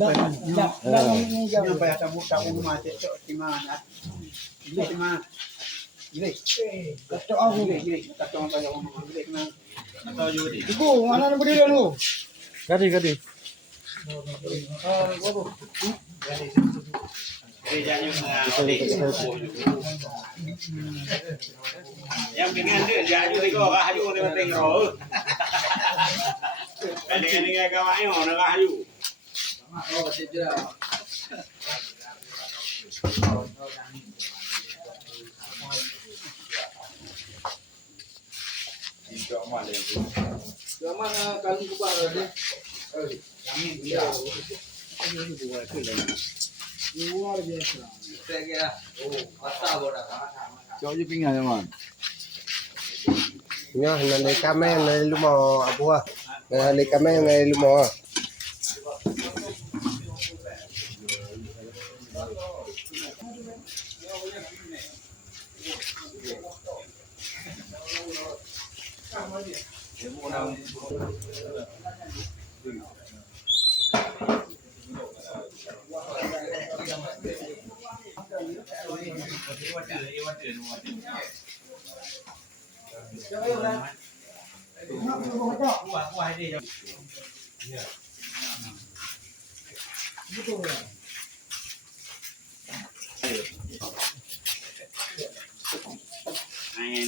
Yang bayar tamu tamu mati cok di mana? Di mana? Gile. Kata aku gile. Kata orang bayar orang gile kena. Atau juga di. Ibu, mana nak berdiri lu? Kadi. Waduh. Yang dengan dia jaju tiga haju dia penting roh. Kan dengan kawan yo nak haju. Oh, sejak. Mana kalau kubar deh. Kami dia. Luar biasa. Saya oh, mata bodoh. Cok je pinggan teman. Nyo nanti kami nanti lu mau apa? Nanti kami nanti lu mau. Này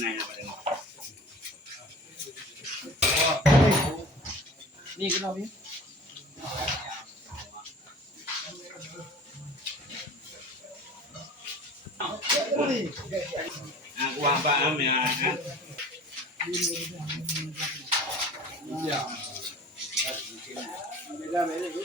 Ni kenapa ni? aku apa am ya. Ya. Beda beda tu.